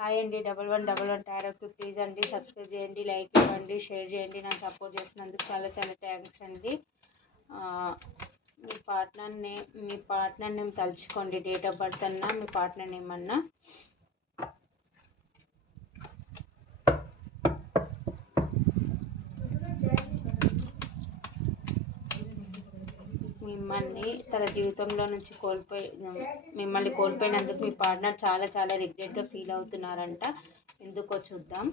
Hi అండి. 1111 టారోకి please అండి సబ్స్క్రైబ్ చేయండి, లైక్ ఇవ్వండి, షేర్ చేయండి. నాకు సపోర్ట్ చేసినందుకు చాలా చాలా థ్యాంక్స్ అండి. మీ పార్ట్నర్ నేమ్ తలుచుకోండి. డేట్ ఆఫ్ బర్త్ అన్నా మీ పార్ట్నర్ నేమ్ అన్నా. తన జీవితంలో నుంచి మిమ్మల్ని కోల్పోయినందుకు మీ పార్ట్నర్ చాలా చాలా రిగ్రెట్గా ఫీల్ అవుతున్నారంట. ఎందుకో చూద్దాం.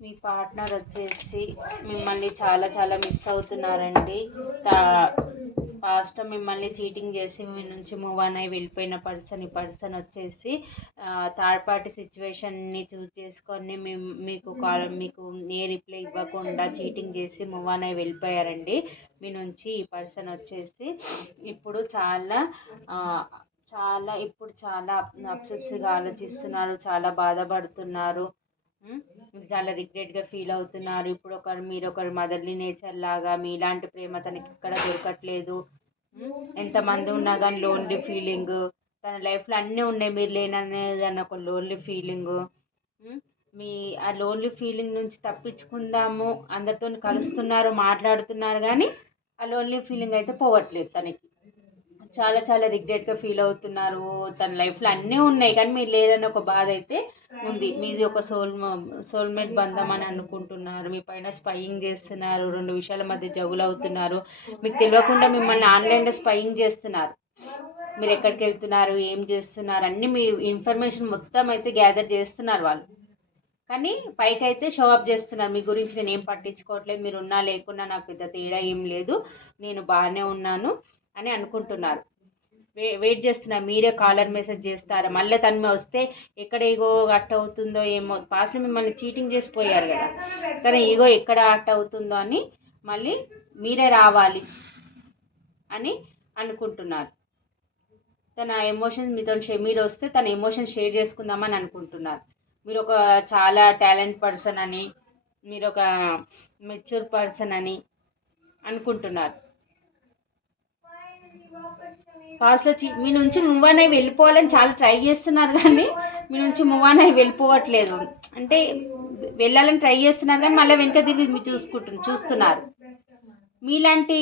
మీ పార్ట్నర్ వచ్చేసి మిమ్మల్ని చాలా చాలా మిస్ అవుతున్నారండి. పాస్ట్ మిమ్మల్ని చీటింగ్ చేసి మీ నుంచి మూవ్ ఆన్ అయి వెళ్ళిపోయిన ఈ పర్సన్ వచ్చేసి థర్డ్ పార్టీ సిచ్యువేషన్ని చూస్ చేసుకొని మీకు ఏ రిప్లై ఇవ్వకుండా చీటింగ్ చేసి మూవ్ ఆన్ అయి వెళ్ళిపోయారండి మీ నుంచి. ఈ పర్సన్ వచ్చేసి ఇప్పుడు చాలా అప్సెట్స్గా ఆలోచిస్తున్నారు, చాలా బాధపడుతున్నారు, చాలా రిగ్రెట్గా ఫీల్ అవుతున్నారు. ఇప్పుడు మీరొకరు మదర్లీ నేచర్ లాగా మీలాంటి ప్రేమ తనకి ఎక్కడ దొరకట్లేదు. ఎంతమంది ఉన్నా కానీ లోన్లీ ఫీలింగ్, తన లైఫ్లో అన్నీ ఉన్నాయి మీరు లేననేది ఒక లోన్లీ ఫీలింగు. ఆ లోన్లీ ఫీలింగ్ నుంచి తప్పించుకుందాము అందరితో కలుస్తున్నారు, మాట్లాడుతున్నారు, కానీ ఆ లోన్లీ ఫీలింగ్ అయితే పోవట్లేదు. తనకి చాలా చాలా రిగ్రెట్గా ఫీల్ అవుతున్నారు. తన లైఫ్లో అన్నీ ఉన్నాయి కానీ మీరు లేదన్న ఒక బాధ అయితే ఉంది. మీది ఒక సోల్మేట్ బంధం అని అనుకుంటున్నారు. మీ పైన స్పైయింగ్ చేస్తున్నారు, 2 విషయాల మధ్య జగులవుతున్నారు. మీకు తెలియకుండా మిమ్మల్ని ఆన్లైన్లో స్పైయింగ్ చేస్తున్నారు. మీరు ఎక్కడికి వెళ్తున్నారు, ఏం చేస్తున్నారు, అన్నీ మీ ఇన్ఫర్మేషన్ మొత్తం అయితే గ్యాదర్ చేస్తున్నారు వాళ్ళు. కానీ పైకి అయితే షో అప్ చేస్తున్నారు. మీ గురించి నేను ఏం పట్టించుకోవట్లేదు, మీరు ఉన్నా లేకున్నా నాకు పెద్ద తేడా ఏం లేదు, నేను బాగానే ఉన్నాను అని అనుకుంటున్నారు. వెయిట్ చేస్తున్నారు. మీరే కాలర్ మెసేజ్ చేస్తారా, మళ్ళీ తను వస్తే ఎక్కడ ఈగో అట్ అవుతుందో ఏమో. పాస్ట్లో మిమ్మల్ని చీటింగ్ చేసిపోయారు కదా, కానీ ఈగో ఎక్కడ అట్ అవుతుందో అని మళ్ళీ మీరే రావాలి అని అనుకుంటున్నారు. తన ఎమోషన్స్ మీరు వస్తే తన ఎమోషన్స్ షేర్ చేసుకుందామని అనుకుంటున్నారు. మీరు ఒక చాలా టాలెంట్ పర్సన్ అని, మీరు ఒక మెచ్యూర్ పర్సన్ అని అనుకుంటున్నారు. పాస్ట్లో మీ నుంచి మూవ్ ఆన్ అయి వెళ్ళిపోవాలని చాలా ట్రై చేస్తున్నారు, కానీ మీ నుంచి మూవ్ ఆన్ అయి వెళ్ళిపోవట్లేదు. అంటే వెళ్ళాలని ట్రై చేస్తున్నారు కానీ మళ్ళీ వెనక తిరిగి మీరు చూస్తున్నారు. మీలాంటి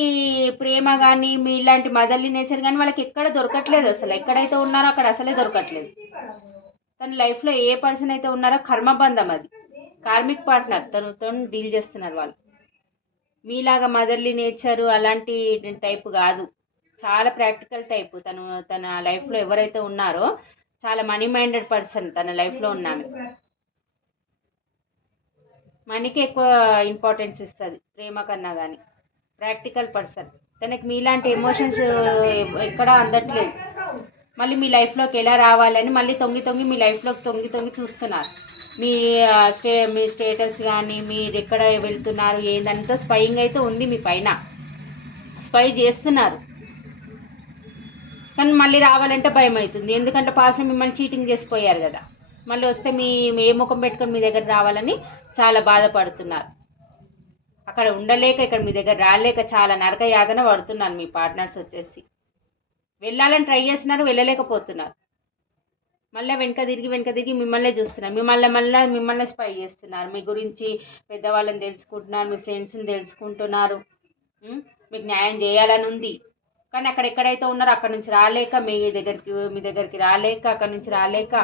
ప్రేమ కానీ మీలాంటి మదర్లీ నేచర్ కానీ వాళ్ళకి ఎక్కడ దొరకట్లేదు. అసలు ఎక్కడైతే ఉన్నారో అక్కడ అసలే దొరకట్లేదు. తన లైఫ్లో ఏ పర్సన్ అయితే ఉన్నారో కర్మబంధం, అది కార్మిక్ పార్ట్నర్, తనతో డీల్ చేస్తున్నారు వాళ్ళు. మీలాగా మదర్లీ నేచరు అలాంటి టైపు కాదు, చాలా ప్రాక్టికల్ టైపు. తన లైఫ్లో ఎవరైతే ఉన్నారో చాలా మనీ మైండెడ్ పర్సన్ తన లైఫ్లో ఉన్నాను. మనీకి ఎక్కువ ఇంపార్టెన్స్ ఇస్తుంది ప్రేమ కన్నా, కానీ ప్రాక్టికల్ పర్సన్. తనకి మీలాంటి ఎమోషన్స్ ఎక్కడా అందట్లేదు. మళ్ళీ మీ లైఫ్లోకి ఎలా రావాలని మళ్ళీ తొంగి మీ లైఫ్లోకి తొంగి చూస్తున్నారు. మీ స్టేటస్ కానీ మీరు ఎక్కడ వెళ్తున్నారు ఏందంతా స్పైయింగ్ అయితే ఉంది. మీ పైన స్పై చేస్తున్నారు, కానీ మళ్ళీ రావాలంటే భయం అవుతుంది. ఎందుకంటే పాస్ట్లో మిమ్మల్ని చీటింగ్ చేసిపోయారు కదా, మళ్ళీ వస్తే ఏ ముఖం పెట్టుకొని మీ దగ్గర రావాలని చాలా బాధపడుతున్నారు. అక్కడ ఉండలేక ఇక్కడ మీ దగ్గర రాలేక చాలా నరక యాతన పడుతున్నారు. మీ పార్ట్నర్స్ వచ్చేసి వెళ్ళాలని ట్రై చేస్తున్నారు, వెళ్ళలేకపోతున్నారు. మళ్ళీ వెనక తిరిగి మిమ్మల్నే చూస్తున్నారు. మిమ్మల్ని స్పై చేస్తున్నారు. మీ గురించి పెద్దవాళ్ళని తెలుసుకుంటున్నారు, మీ ఫ్రెండ్స్ని తెలుసుకుంటున్నారు. మీకు న్యాయం చేయాలని ఉంది, కానీ ఎక్కడైతే ఉన్నారో అక్కడ నుంచి రాలేక మీ దగ్గరికి రాలేక, అక్కడ నుంచి రాలేక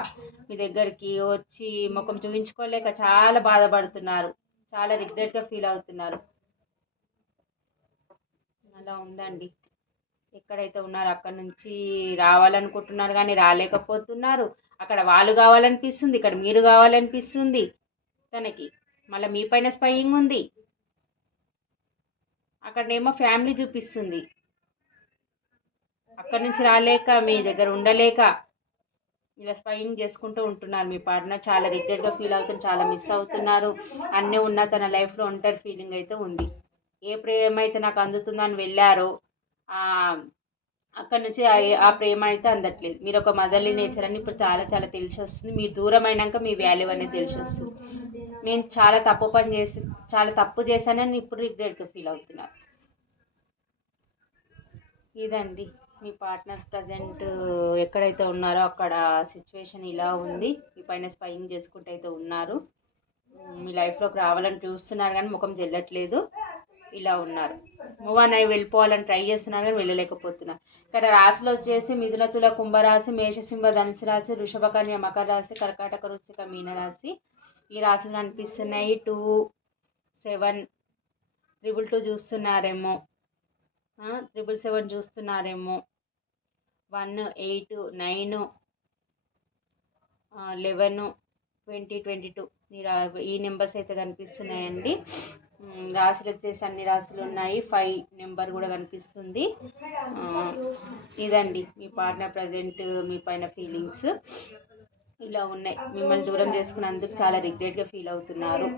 మీ దగ్గరికి వచ్చి ముఖం చూపించుకోలేక చాలా బాధపడుతున్నారు, చాలా రిగ్రెట్గా ఫీల్ అవుతున్నారు. అలా ఉందండి. ఎక్కడైతే ఉన్నారో అక్కడ నుంచి రావాలనుకుంటున్నారు కానీ రాలేకపోతున్నారు. అక్కడ వాళ్ళు కావాలనిపిస్తుంది, ఇక్కడ మీరు కావాలనిపిస్తుంది తనకి. మళ్ళీ మీ పైన స్పైయింగ్ ఉంది, అక్కడనేమో ఫ్యామిలీ చూపిస్తుంది. అక్కడి నుంచి రాలేక మీ దగ్గర ఉండలేక ఇలా స్పైయింగ్ చేసుకుంటూ ఉంటున్నారు. మీ పార్ట్నర్ చాలా రిగ్రెట్గా ఫీల్ అవుతున్నారు, చాలా మిస్ అవుతున్నారు. అన్నీ ఉన్న తన లైఫ్లో ఒంటరి ఫీలింగ్ అయితే ఉంది. ఏ ప్రేమ అయితే నాకు అందుతుందని వెళ్ళారో అక్కడ నుంచి ఆ ప్రేమ అయితే అందట్లేదు. మీరు ఒక మదర్లీ నేచర్ అని ఇప్పుడు చాలా చాలా తెలిసి వస్తుంది. మీరు దూరం అయినాక మీ వాల్యూ అనేది తెలిసి వస్తుంది. నేను చాలా తప్పు చేశానని ఇప్పుడు రిగ్రెట్గా ఫీల్ అవుతున్నారు. ఇదండి మీ పార్ట్నర్ ప్రజెంట్ ఎక్కడైతే ఉన్నారో అక్కడ సిచ్యువేషన్ ఇలా ఉంది. మీ పైన స్పైయింగ్ చేసుకుంటూ అయితే ఉన్నారు. మీ లైఫ్లోకి రావాలని చూస్తున్నారు కానీ ముఖం చెల్లట్లేదు. ఇలా ఉన్నారు. మూవ్ ఆన్ అయి వెళ్ళిపోవాలని ట్రై చేస్తున్నారు కానీ వెళ్ళలేకపోతున్నారు. ఇక్కడ రాశులు వచ్చేసి మిథున, తుల, కుంభరాశి, మేషసింహ, ధనుసు రాశి, వృషభ, కన్య, మకర రాశి, కర్కాటక, వృశ్చిక, మీన రాశి. ఈ రాశులు కనిపిస్తున్నాయి. 2, 7, 222 చూస్తున్నారేమో, 777 చూస్తున్నారేమో, 1, 8, 9, 11, 20, 22 ఈ నెంబర్స్ అయితే కనిపిస్తున్నాయండి. రాశులు వచ్చేసి అన్ని రాశులు ఉన్నాయి. 5 నెంబర్ కూడా కనిపిస్తుంది. ఇదండి మీ పార్ట్నర్ ప్రజెంట్ మీ పైన ఫీలింగ్స్ ఇలా ఉన్నాయి. మిమ్మల్ని దూరం చేసుకున్నందుకు చాలా రిగ్రెట్గా ఫీల్ అవుతున్నారు.